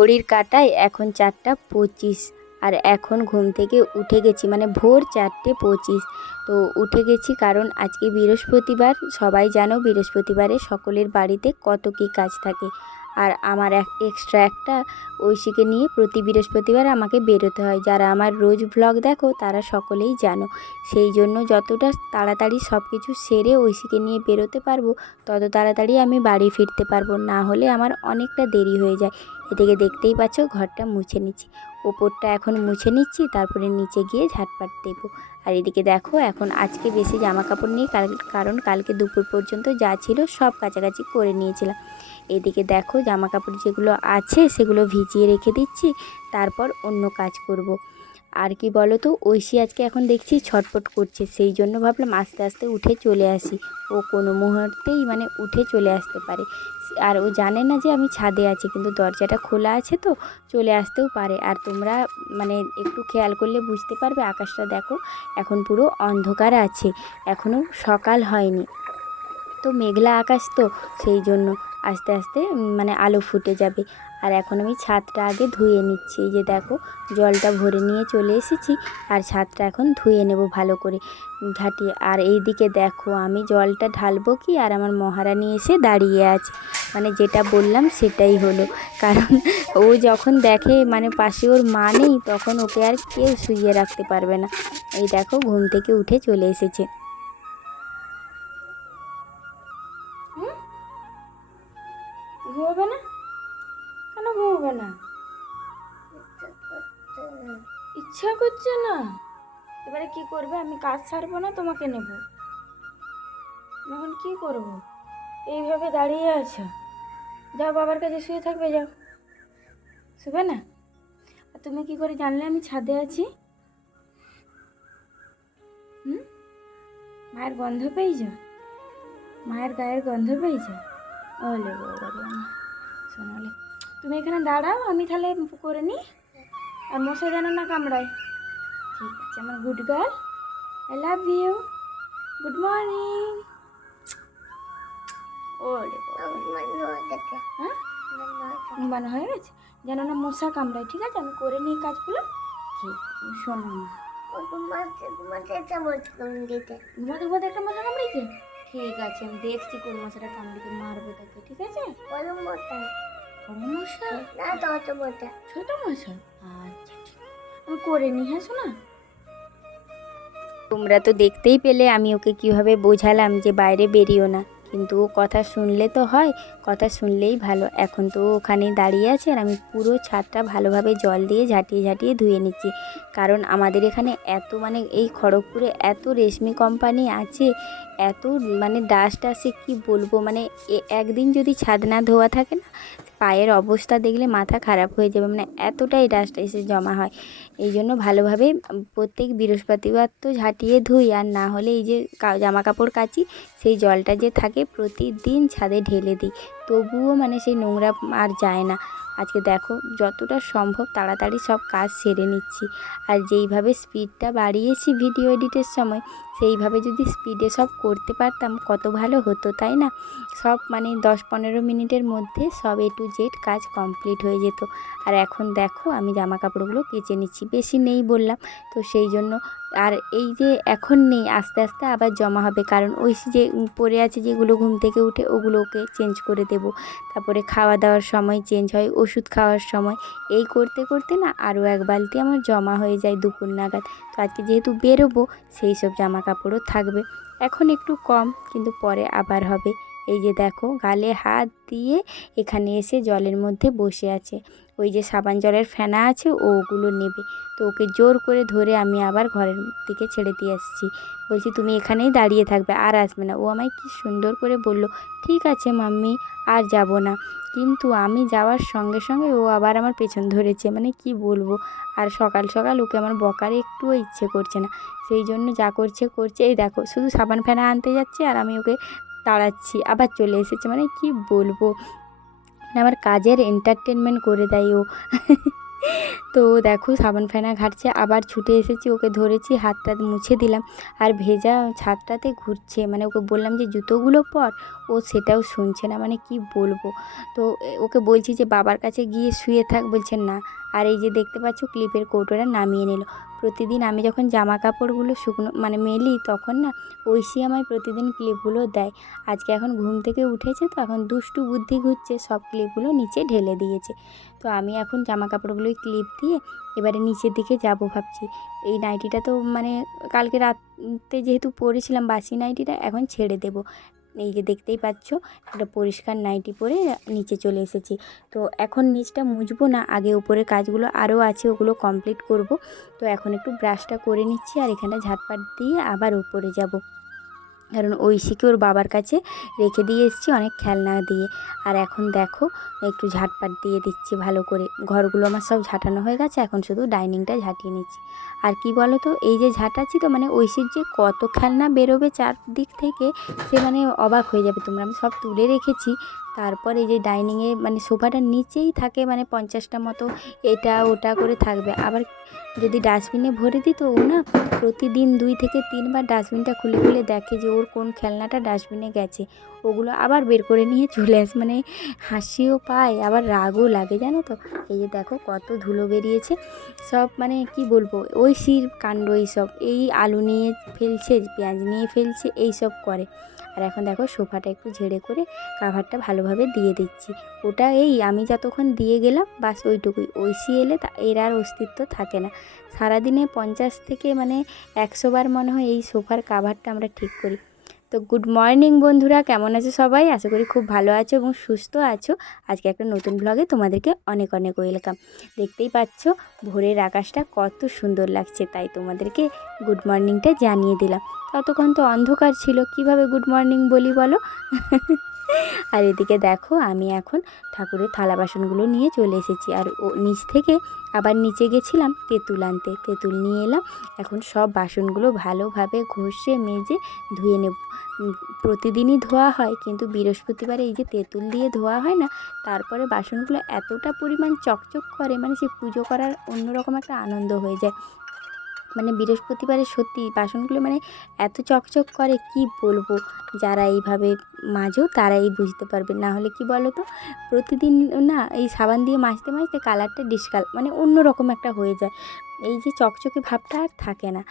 ঘড়ির কাঁটায় এখন 4টা 25 আর এখন ঘুম থেকে উঠে গেছি, মানে ভোর 4টে 25। তো উঠে গেছি কারণ আজকে বৃহস্পতিবার, সবাই জানো বৃহস্পতিবারে সকলের বাড়িতে কত কী কাজ থাকে। আর আমার এক্সট্রা একটা ঐশীকে নিয়ে প্রতি বৃহস্পতিবার আমাকে বেরোতে হয়। যারা আমার রোজ ভ্লগ দেখো তারা সকলেই জানো। সেই জন্য যতটা তাড়াতাড়ি সব কিছু সেরে ঐশীকে নিয়ে বেরোতে পারবো তত তাড়াতাড়ি আমি বাড়ি ফিরতে পারবো, না হলে আমার অনেকটা দেরি হয়ে যায়। এদিকে দেখতেই পাচ্ছ ঘরটা মুছে নিচ্ছি, ওপরটা এখন মুছে নিচ্ছি, তারপরে নিচে গিয়ে ঝাঁটপাট দেবো। আর এদিকে দেখো এখন আজকে বেশি জামা কাপড় নেই, কারণ কালকে দুপুর পর্যন্ত যা ছিল সব কাছাকাছি করে নিয়েছিলাম। এদিকে দেখো জামা কাপড় যেগুলো আছে সেগুলো ভিজিয়ে রেখে দিচ্ছি, তারপর অন্য কাজ করব। আর কি বলো তো, ঐশী আজকে এখন দেখছি ছটফট করছে, সেই জন্য ভাবলাম আস্তে আস্তে উঠে চলে আসি। ও কোনো মুহূর্তেই মানে উঠে চলে আসতে পারে, আর ও জানে না যে আমি ছাদে আছি, কিন্তু দরজাটা খোলা আছে তো চলে আসতেও পারে। আর তোমরা মানে একটু খেয়াল করলে বুঝতে পারবে, আকাশটা দেখো এখন পুরো অন্ধকার আছে, এখনও সকাল হয়নি, তো মেঘলা আকাশ, তো সেই জন্য আস্তে আস্তে মানে আলো ফুটে যাবে। আর এখন আমি ছাদটা আগে ধুয়ে নিচ্ছি। এই যে দেখো জলটা ভরে নিয়ে চলে এসেছি, আর ছাদটা এখন ধুয়ে নেব ভালো করে ঝাঁটিয়ে। আর এই দিকে দেখো আমি জলটা ঢালবো কি, আর আমার মহারানী এসে দাঁড়িয়ে আছে, মানে যেটা বললাম সেটাই হলো। কারণ ও যখন দেখে মানে পাশে ওর মা নেই, তখন ওকে আর কেউ শুইয়ে রাখতে পারবে না। এই দেখো ঘুম থেকে উঠে চলে এসেছে। ঘুমাবে না? কেন ঘুমাবে না? ইচ্ছা করছে না? এবারে কি করবে? আমি কাজ ছাড়বো না, তোমাকে নেব, এখন কি করব? এইভাবে দাঁড়িয়ে আছো, যাও বাবার কাছে শুয়ে থাকবে, যাও। শুবে না? আর তুমি কি করে জানলে আমি ছাদে আছি? মায়ের গন্ধ পেয়েছ? মায়ের গায়ের গন্ধ পেয়েছ? ওলে বাবা, শোনালে তুমি এখানে দাঁড়াও, আমি তাহলে করে নিই, আর মশা যেন না কামড়ায়। ঠিক আছে আমার good girl, I love you, good morning. ওরে হ্যাঁ ঘুমানো হয়ে গেছে, যেন না মশা কামড়ায়। ঠিক আছে আমি করে নিই কাজগুলো। ঠিক আছে শোনো মা, ঘুমাতে ঘুমাতে একটা মশা কামড়িয়েছে। ঠিক আছে আমি দেখছি কোন মশাটা কামড়িতে, মারবো তাকে। ঠিক আছে বড় মশা? বড় মশা না, ছোট মশা। ছোট মশা? আচ্ছা ঠিক আছে, আমি করে নিই। হ্যাঁ শোনা, তোমরা তো দেখতেই পেলে আমি ওকে কিভাবে বোঝালাম যে বাইরে বেরিও না, কিন্তু ও কথা শুনলে তো হয়, কথা শুনলেই ভালো। এখন তো ওখানে দাঁড়িয়ে আছে, আর আমি পুরো ছাদটা ভালোভাবে জল দিয়ে ঝাঁটিয়ে ঝাঁটিয়ে ধুয়ে নিচ্ছি। কারণ আমাদের এখানে এত মানে এই খড়গপুরে এত রেশমি কোম্পানি আছে, এত মানে ডাস্ট আসে কি বলবো, মানে একদিন যদি ছাদ না ধোয়া থাকে না, পায়ের অবস্থা দেখলে মাথা খারাপ হয়ে যাবে, মানে এতটাই ডাস্ট এসে জমা হয়। এই জন্য ভালোভাবে প্রত্যেক বৃহস্পতিবার তো ঝাঁটিয়ে ধুই, আর না হলে এই যে জামা কাপড় কাচি সেই জলটা যে থাকে প্রতিদিন ছাদে ঢেলে দিই, তবুও মানে সেই নোংরা আর যায় না। আজকে দেখো যতটা সম্ভব তাড়াতাড়ি সব কাজ সেরে নিচ্ছি, আর যেইভাবে স্পিডটা বাড়িয়েছি ভিডিও এডিটের সময়, সেইভাবে যদি স্পিডে সব করতে পারতাম কত ভালো হতো, তাই না? সব মানে 10-15 মিনিটের মধ্যে সব A to Z কাজ কমপ্লিট হয়ে যেত। আর এখন দেখো আমি জামা কাপড়গুলো কেচে নিচ্ছি, বেশি নেই বললাম তো সেই জন্য। আর এই যে এখন নেই, আস্তে আস্তে আবার জমা হবে, কারণ ওই যে পড়ে আছে যেগুলো ঘুম থেকে উঠে, ওগুলোকে চেঞ্জ করে দেব। তারপরে খাওয়া দাওয়ার সময় চেঞ্জ হয়, ওষুধ খাওয়ার সময়, এই করতে করতে না আরও এক বালতি আমার জমা হয়ে যায় দুপুর নাগাদ। তো আজকে যেহেতু বেরোবো, সেই সব জামা কাপড়ও থাকবে, এখন একটু কম কিন্তু পরে আবার হবে। এই যে দেখো গালে হাত দিয়ে এখানে এসে জলের মধ্যে বসে আছে, ওই যে সাবান জলের ফেনা আছে ওগুলো নেবে, তো ওকে জোর করে ধরে আমি আবার ঘরের দিকে ছেড়ে দিয়ে আসছি। বলছি তুমি এখানেই দাঁড়িয়ে থাকবে, আর আসবে না। ও আমায় কি সুন্দর করে বলল, ঠিক আছে মাম্মি আর যাব না, কিন্তু আমি যাওয়ার সঙ্গে সঙ্গে ও আবার আমার পেছন ধরেছে, মানে কি বলবো। আর সকাল সকাল ওকে আমার বকার একটুও ইচ্ছে করছে না, সেই জন্য যা করছে করছে। এই দেখো শুধু সাবান ফেনা আনতে যাচ্ছে আর আমি ওকে তাড়াচ্ছি, আবার চলে এসেছে, মানে কি বলবো, আমার কাজের এন্টারটেনমেন্ট করে দেয় ও। তো দেখো সাবান ফেনা ঘাটছে, আবার ছুটে এসেছি, ওকে ধরেছি, হাতটা মুছে দিলাম। আর ভেজা ছাদটাতে ঘুরছে, মানে ওকে বললাম যে জুতোগুলো পর, ও সেটাও শুনছে না, মানে কি বলবো। তো ওকে বলছি যে বাবার কাছে গিয়ে শুয়ে থাক, বলছে না। আর এই যে দেখতে পাচ্ছ ক্লিপের কৌটোটা নামিয়ে নিল। প্রতিদিন আমি যখন জামা কাপড়গুলো শুকনো মানে মেলি, তখন না ঐশী আমায় প্রতিদিন ক্লিপগুলো দেয়। আজকে এখন ঘুম থেকে উঠেছে, তো এখন দুষ্টু বুদ্ধি ঘুরছে, সব ক্লিপগুলো নিচে ঢেলে দিয়েছে। তো আমি এখন জামা কাপড়গুলোই ক্লিপ দিয়ে এবারে নিচের দিকে যাব ভাবছি। এই নাইটিটা তো মানে কালকে রাতে যেহেতু পরেছিলাম বাসি নাইটিটা, এখন ছেড়ে দেব। এই যে দেখতেই পাচ্ছ একটা পরিষ্কার নাইটি পরে নিচে চলে এসেছি। তো এখন নিচটা মুছবো না, আগে উপরে কাজগুলো আরও আছে, ওগুলো কমপ্লিট করব। তো এখন একটু ব্রাশটা করে নিচ্ছি, আর এখানে ঝাঁটপাট দিয়ে আবার উপরে যাব। কারণ ঐশীকে ওর বাবার কাছে রেখে দিয়ে এসেছি অনেক খেলনা দিয়ে। আর এখন দেখো একটু ঝাঁটপাট দিয়ে দিচ্ছি ভালো করে। ঘরগুলো আমার সব ঝাঁটানো হয়ে গেছে, এখন শুধু ডাইনিংটা ঝাঁটিয়ে নিচ্ছি। আর কি বলো তো, এই যে ঝাঁটাচ্ছি তো মানে ঐশীর যে কত খেলনা বেরোবে চারদিক থেকে, সে মানে অবাক হয়ে যাবে তোমরা। আমি সব তুলে রেখেছি। তারপর এই যে ডাইনিংয়ে মানে সোফাটার নিচেই থাকে মানে 50টা মতো এটা ওটা করে থাকবে। আবার যদি ডাস্টবিনে ভরে দিই, তো ও না প্রতিদিন 2 থেকে 3 বার ডাস্টবিনটা খুলে খুলে দেখে যে ওর কোন খেলনাটা ডাস্টবিনে গেছে। ওগুলো আবার বের করে নিয়ে চলে আসে, মানে হাসিও পায় আবার রাগও লাগে, জানো তো। এই যে দেখো কত ধুলো বেরিয়েছে সব, মানে কি বলবো, ঐশীর কাণ্ড এইসব। এই আলু নিয়ে ফেলছে, পেঁয়াজ নিয়ে ফেলছে, এই সব করে। আর এখন দেখো সোফাটা একটু ঝেড়ে করে কাভারটা ভালোভাবে দিয়ে দিচ্ছি। ওটা এই আমি যতক্ষণ দিয়ে গেলাম বাস ওইটুকুই। ঐশী এলে এর আর অস্তিত্ব থাকে না। সারাদিনে 50 থেকে মানে 100 বার মনে হয় এই সোফার কাভারটা আমরা ঠিক করি। তো গুড মর্নিং বন্ধুরা, কেমন আছো সবাই? আশা করি খুব ভালো আছো এবং সুস্থ আছো। আজকে একটা নতুন ব্লগে তোমাদেরকে অনেক অনেক ওয়েলকাম। দেখতেই পাচ্ছ ভোরের আকাশটা কত সুন্দর লাগছে, তাই তোমাদেরকে গুড মর্নিংটা জানিয়ে দিলাম। ততক্ষণ তো অন্ধকার ছিল, কিভাবে গুড মর্নিং বলি বলো। আর এদিকে দেখো আমি এখন ঠাকুরের থালা বাসনগুলো নিয়ে চলে এসেছি। আর ও নিচ থেকে আবার নিচে গেছিলাম তেঁতুল আনতে, তেঁতুল নিয়ে এলাম। এখন সব বাসনগুলো ভালোভাবে ঘষে মেজে ধুয়ে নেব। প্রতিদিনই ধোয়া হয়, কিন্তু বৃহস্পতিবারে এই যে তেঁতুল দিয়ে ধোয়া হয় না, তারপরে বাসনগুলো এতটা পরিমাণ চকচক করে, মানে সে পুজো করার অন্যরকম একটা আনন্দ হয়ে যায়। মানে বৃহস্পতিবারে সত্যি বাসনগুলো মানে এত চকচক করে, কি বলবো। যারা এইভাবে মাজো তারাই বুঝতে পারবে। না হলে কি বলো তো, প্রতিদিন না এই সাবান দিয়ে মাজতে মাজতে কালারটা মানে অন্যরকম একটা হয়ে যায়। এই যে চকচকে ভাবটা আর থাকে না।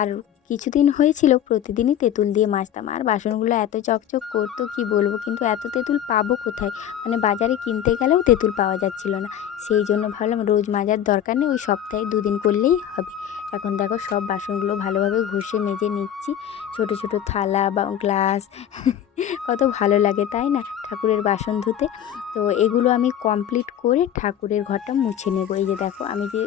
আর কিছুদিন হয়েছিল প্রতিদিনই তেঁতুল দিয়ে মাজতাম, আর বাসনগুলো এত চকচক করতো কি বলবো। কিন্তু এত তেঁতুল পাবো কোথায়, মানে বাজারে কিনতে গেলেও তেঁতুল পাওয়া যাচ্ছিল না। সেই জন্য ভাবলাম রোজ মাজার দরকার নেই, ওই সপ্তাহে 2 দিন করলেই হবে। এখন দেখো সব বাসনগুলো ভালোভাবে ঘষে মেজে নিচ্ছি। ছোট ছোট থালা বা গ্লাস কত ভালো লাগে তাই না ঠাকুরের বাসন ধুতে। তো এগুলো আমি কমপ্লিট করে ঠাকুরের ঘরটা মুছে নেব। এই যে দেখো আমি যে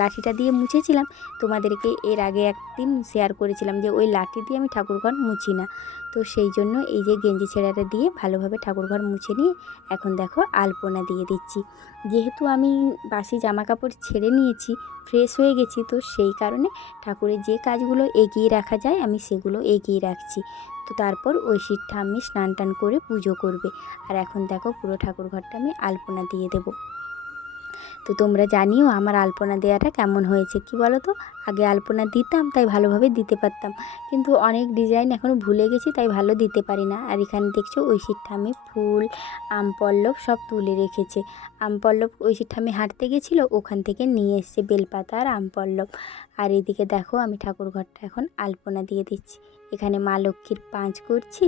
লাঠিটা দিয়ে মুছেছিলাম, তোমাদেরকে এর আগে একদিন শেয়ার করেছিলাম যে ওই লাঠি দিয়ে আমি ঠাকুরঘর মুছি না। তো সেই জন্য এই যে গেঞ্জি ছেঁড়াটা দিয়ে ভালোভাবে ঠাকুরঘর মুছে নিয়ে এখন দেখো আলপনা দিয়ে দিচ্ছি। যেহেতু আমি বাসি জামা কাপড় ছেড়ে নিয়েছি, ফ্রেশ হয়ে গেছি, তো সেই কারণে ঠাকুরের যে কাজগুলো এগিয়ে রাখা যায় আমি সেগুলো এগিয়ে রাখছি। তো তারপর ঐশীর ঠাম্মি স্নান টান করে পুজো করবে। আর এখন দেখো পুরো ঠাকুরঘরটা আমি আলপনা দিয়ে দেবো। তো তোমরা জানিও আমার আলপনা দেওয়াটা কেমন হয়েছে, কি বলো তো। আগে আলপনা দিতাম তাই ভালোভাবে দিতে পারতাম, কিন্তু অনেক ডিজাইন এখনও ভুলে গেছি তাই ভালো দিতে পারি না। আর এখানে দেখছো ঐশীর ঠাম্মি ফুল আম পল্লব সব তুলে রেখেছে। আম পল্লব ঐশীর ঠাম্মি হাঁটতে গেছিলো, ওখান থেকে নিয়ে এসছে বেলপাতা আর আম পল্লব। আর এদিকে দেখো আমি ঠাকুর ঘরটা এখন আলপনা দিয়ে দিচ্ছি। এখানে মা লক্ষ্মীর পাঁচ করছি,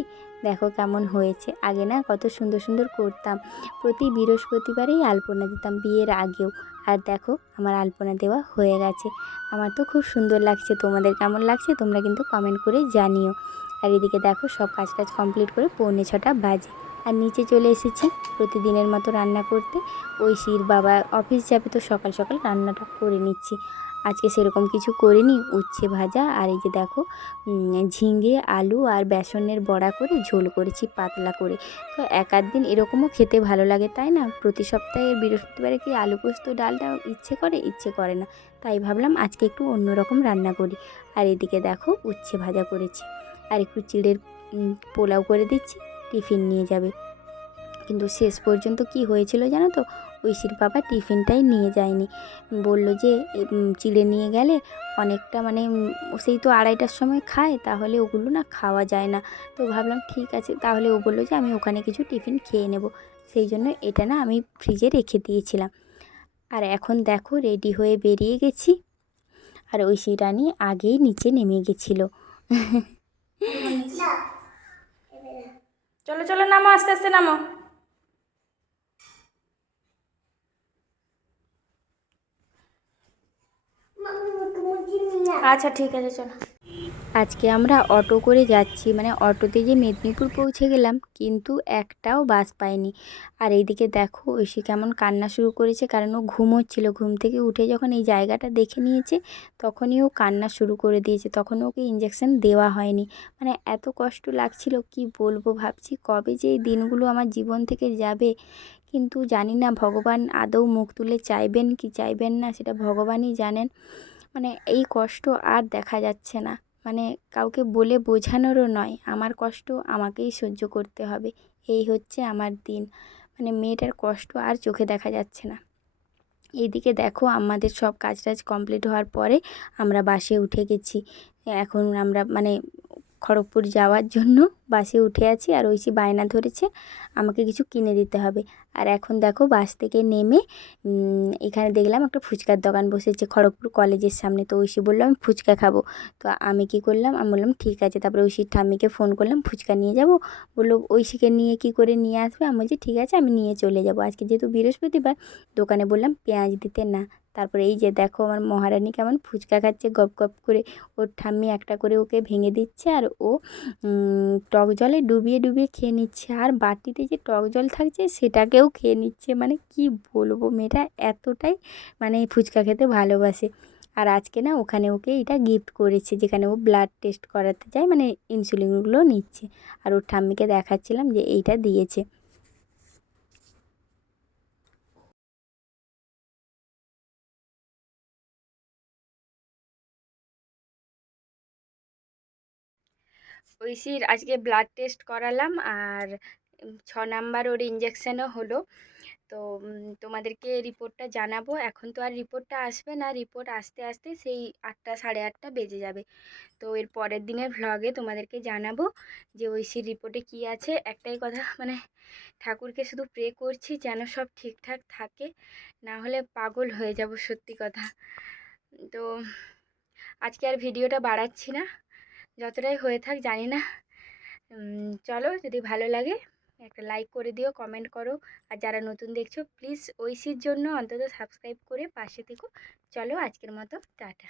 দেখো কেমন হয়েছে। আগে না কত সুন্দর সুন্দর করতাম, প্রতি বৃহস্পতিবারেই আলপনা দিতাম বিয়ের আগেও। আর দেখো আমার আলপনা দেওয়া হয়ে গেছে। আমার তো খুব সুন্দর লাগছে, তোমাদের কেমন লাগছে তোমরা কিন্তু কমেন্ট করে জানিও। আর এদিকে দেখো সব কাজ কমপ্লিট করে 6:45 বাজে। আর নিচে চলে এসেছি প্রতিদিনের মতো রান্না করতে। ঐশীর বাবা অফিস যাবে, তো সকাল সকাল রান্নাটা করে নিচ্ছি। আজকে সেরকম কিছু করিনি, উচ্ছে ভাজা আর এই যে দেখো ঝিঙে আলু আর বেসনের বড়া করে ঝোল করেছি পাতলা করে। তো এক আধ দিন এরকমও খেতে ভালো লাগে তাই না। প্রতি সপ্তাহে বৃহস্পতিবারে কি আলু পোস্ত ডালটা ইচ্ছে করে না, তাই ভাবলাম আজকে একটু অন্যরকম রান্না করি। আর এদিকে দেখো উচ্ছে ভাজা করেছি, আর একটু চিড়ের পোলাও করে দিচ্ছি, টিফিন নিয়ে যাবে। কিন্তু শেষ পর্যন্ত কি হয়েছিল জানো তো, ঐশীর বাবা টিফিনটাই নিয়ে যায়নি, বলল যে চিড়ে নিয়ে গেলে অনেকটা মানে সেই তো 2:30টার সময় খায়, তাহলে ওগুলো না খাওয়া যায় না। তো ভাবলাম ঠিক আছে, তাহলে ও বললো যে আমি ওখানে কিছু টিফিন খেয়ে নেব, সেই জন্য এটা না আমি ফ্রিজে রেখে দিয়েছিলাম। আর এখন দেখো রেডি হয়ে বেরিয়ে গেছি, আর ঐশী রানী আগেই নিচে নেমে গেছিলো। চলো চলো নামো, আস্তে আস্তে নামো। আচ্ছা ঠিক আছে চলো। আজকে আমরা অটো করে যাচ্ছি, মানে অটোতে যে মেদিনীপুর পৌঁছে গেলাম, কিন্তু একটাও বাস পাইনি। আর এইদিকে দেখো ঐশী কেমন কান্না শুরু করেছে, কারণ ও ঘুমোচ্ছিল, ঘুম থেকে উঠে যখন এই জায়গাটা দেখে নিয়েছে তখনই ও কান্না শুরু করে দিয়েছে। তখন ওকে ইঞ্জেকশন দেওয়া হয়নি, মানে এত কষ্ট লাগছিল কি বলবো। ভাবছি কবে যে এই দিনগুলো আমার জীবন থেকে যাবে, কিন্তু জানি না ভগবান আদৌ মুখ তুলে চাইবেন কি চাইবেন না, সেটা ভগবানই জানেন। মানে এই কষ্ট আর দেখা যাচ্ছে না, মানে কাউকে বলে বোঝানোরও নয়, আমার কষ্ট আমাকেই সহ্য করতে হবে, এই হচ্ছে আমার দিন। মানে মেয়েটার কষ্ট আর চোখে দেখা যাচ্ছে না। এইদিকে দেখো আমাদের সব কাজ টাজ কমপ্লিট হওয়ার পরে আমরা বাসে উঠে গেছি। এখন আমরা মানে খড়গপুর যাওয়ার জন্য বাসে উঠে আছি, আর ঐশী বায়না ধরেছে আমাকে কিছু কিনে দিতে হবে। আর এখন দেখো বাস থেকে নেমে এখানে দেখলাম একটা ফুচকার দোকান বসেছে খড়গপুর কলেজের সামনে। তো ঐশী বললো আমি ফুচকা খাবো। তো আমি কি করলাম, আমি বললাম ঠিক আছে। তারপরে ঐশীর ঠাম্মিকে ফোন করলাম ফুচকা নিয়ে যাব, বললো ঐশীকে নিয়ে কি করে নিয়ে আসবে। আমি বলছি ঠিক আছে আমি নিয়ে চলে যাব, আজকে যেহেতু বৃহস্পতিবার। দোকানে বললাম পেঁয়াজ দিতে না। তারপরে এই যে দেখো আমার মহারানী কেমন ফুচকা খাচ্ছে গপ গপ করে, ওর ঠাম্মি একটা করে ওকে ভেঙে দিচ্ছে, আর ও টক জলে ডুবিয়ে ডুবিয়ে খেয়ে নিচ্ছে, আর বাটিতে যে টক জল থাকছে সেটাকেও খেয়ে নিচ্ছে। মানে কি বলবো, মেয়েটা এতটাই মানে ফুচকা খেতে ভালোবাসে। আর আজকে না ওখানে ওকে এটা গিফট করেছে, যেখানে ও ব্লাড টেস্ট করাতে যায়, মানে ইনসুলিনগুলো নিচ্ছে। আর ওর ঠাম্মিকে দেখাচ্ছিলাম যে এইটা দিয়েছে। ঐশীর আজকে ব্লাড টেস্ট করালাম, আর 6 নাম্বার ওর ইঞ্জেকশনও হলো। তো তোমাদেরকে রিপোর্টটা জানাবো। এখন তো আর রিপোর্টটা আসবে না, রিপোর্ট আসতে আসতে সেই 8টা 8:30 বেজে যাবে। তো এর পরের দিনের ভ্লগে তোমাদেরকে জানাবো যে ঐশীর রিপোর্টে কি আছে। একটাই কথা, মানে ঠাকুরকে শুধু প্রে করছি যেন সব ঠিকঠাক থাকে, না হলে পাগল হয়ে যাব সত্যি কথা। তো আজকে আর ভিডিওটা বাড়াচ্ছি না, যতটাই হয়ে থাক জানি না। চলো, যদি ভালো লাগে একটা লাইক করে দিও, কমেন্ট করো, আর যারা নতুন দেখছো প্লিজ ঐশীর জন্য অন্তত সাবস্ক্রাইব করে পাশে থেকো। চলো আজকের মতো টাটা।